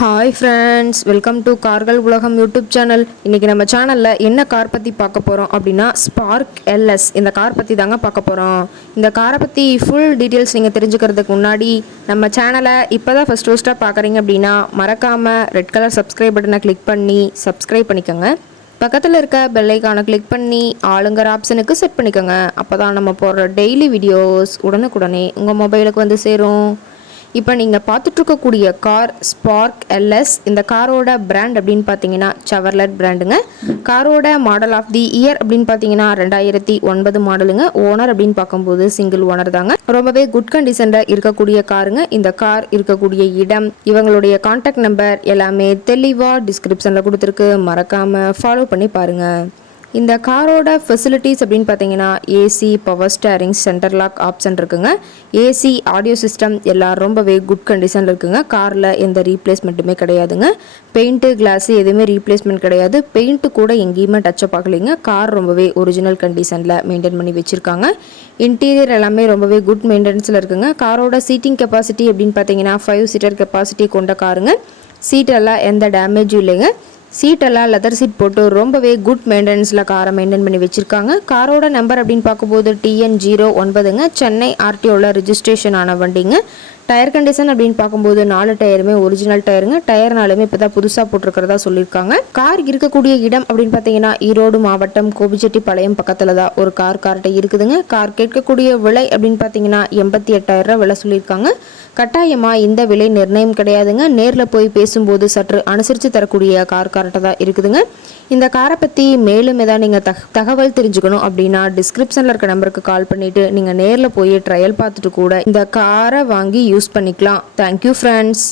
Hi friends, welcome to கார்கள் உலகம் YouTube channel. இன்றைக்கி நம்ம சேனலில் என்ன கார் பற்றி பார்க்க போகிறோம் அப்படின்னா ஸ்பார்க் எல்எஸ் இந்த கார் பற்றி தாங்க பார்க்க போகிறோம். இந்த காரை பற்றி ஃபுல் டீட்டெயில்ஸ் நீங்கள் தெரிஞ்சுக்கிறதுக்கு முன்னாடி நம்ம சேனலை இப்போ தான் ஃபஸ்ட்டாக பார்க்குறீங்க அப்படின்னா மறக்காமல் ரெட் கலர் சப்ஸ்கிரைப் பட்டனை கிளிக் பண்ணி சப்ஸ்கிரைப் பண்ணிக்கோங்க. பக்கத்தில் இருக்க பெல் ஐகானை கிளிக் பண்ணி ஆளுங்கிற ஆப்ஷனுக்கு செட் பண்ணிக்கோங்க. அப்போ தான் நம்ம போடுற டெய்லி வீடியோஸ் உடனுக்குடனே உங்கள் மொபைலுக்கு வந்து சேரும். இப்போ நீங்கள் பார்த்துட்ருக்கக்கூடிய கார் ஸ்பார்க் எல்எஸ். இந்த காரோட பிராண்ட் அப்படின்னு பார்த்தீங்கன்னா செவர்லெட் பிராண்டுங்க. காரோட மாடல் ஆஃப் தி இயர் அப்படின்னு பார்த்தீங்கன்னா 2009 மாடலுங்க. ஓனர் அப்படின்னு பார்க்கும்போது சிங்கிள் ஓனர் தாங்க. ரொம்பவே குட் கண்டிஷனில் இருக்கக்கூடிய காருங்க. இந்த கார் இருக்கக்கூடிய இடம், இவங்களுடைய கான்டாக்ட் நம்பர் எல்லாமே தெளிவாக டிஸ்கிரிப்ஷனில் கொடுத்துருக்கு. மறக்காமல் ஃபாலோ பண்ணி பாருங்கள். இந்த காரோட ஃபெசிலிட்டிஸ் அப்படின்னு பார்த்தீங்கன்னா AC, power steering, centre lock option இருக்குங்க. ஏசி, ஆடியோ சிஸ்டம் எல்லாம் ரொம்பவே குட் கண்டிஷனில் இருக்குங்க. காரில் எந்த ரீப்ளேஸ்மெண்ட்டுமே கிடையாதுங்க. பெயிண்ட்டு, கிளாஸு எதுவுமே ரீப்ளேஸ்மெண்ட் கிடையாது. பெயிண்ட்டு கூட எங்கேயுமே டச்சப் ஆகலைங்க. கார் ரொம்பவே ஒரிஜினல் கண்டிஷனில் மெயின்டைன் பண்ணி வச்சுருக்காங்க. இன்டீரியர் எல்லாமே ரொம்பவே குட் மெயின்டெனன்ஸில் இருக்குங்க. காரோட சீட்டிங் கெப்பாசிட்டி அப்படின்னு பார்த்தீங்கன்னா 5 சீட்டர் கெப்பாசிட்டி கொண்ட காருங்க. சீட்டெல்லாம் எந்த டேமேஜும் இல்லைங்க. சீட்டெல்லாம் லெதர் சீட் போட்டு ரொம்பவே குட் மெயின்டெனன்ஸில் காரை மெயின்டைன் பண்ணி வச்சுருக்காங்க. காரோட நம்பர் அப்படின்னு பார்க்கும்போது TN09ங்க. சென்னை RTOவில் ரிஜிஸ்ட்ரேஷன் ஆன வண்டிங்க. டயர் கண்டிஷன் அப்படின்னு பார்க்கும்போது 4 டயருமே ஒரிஜினல் டயருங்க. டயர்னாலுமே இப்போ தான் புதுசாக போட்டிருக்கிறதா சொல்லியிருக்காங்க. கார் இருக்கக்கூடிய இடம் அப்படின்னு பார்த்தீங்கன்னா ஈரோடு மாவட்டம் கோபிச்செட்டிப்பாளையம் பக்கத்தில் தான் ஒரு கார்ட்டை இருக்குதுங்க. கார் கேட்கக்கூடிய விலை அப்படின்னு பார்த்தீங்கன்னா 88,000 விலை சொல்லியிருக்காங்க. கட்டாயமாக இந்த விலை நிர்ணயம் கிடையாதுங்க. நேரில் போய் பேசும்போது சற்று அனுசரித்து தரக்கூடிய கார்ட்டை தான் இருக்குதுங்க. இந்த காரை பற்றி மேலும் ஏதாவது நீங்கள் தகவல் தெரிஞ்சுக்கணும் அப்படின்னா டிஸ்கிரிப்ஷனில் இருக்க நம்பருக்கு கால் பண்ணிவிட்டு நீங்கள் நேரில் போய் ட்ரையல் பார்த்துட்டு கூட இந்த காரை வாங்கி யூஸ் பண்ணிக்கலாம். Thank you friends.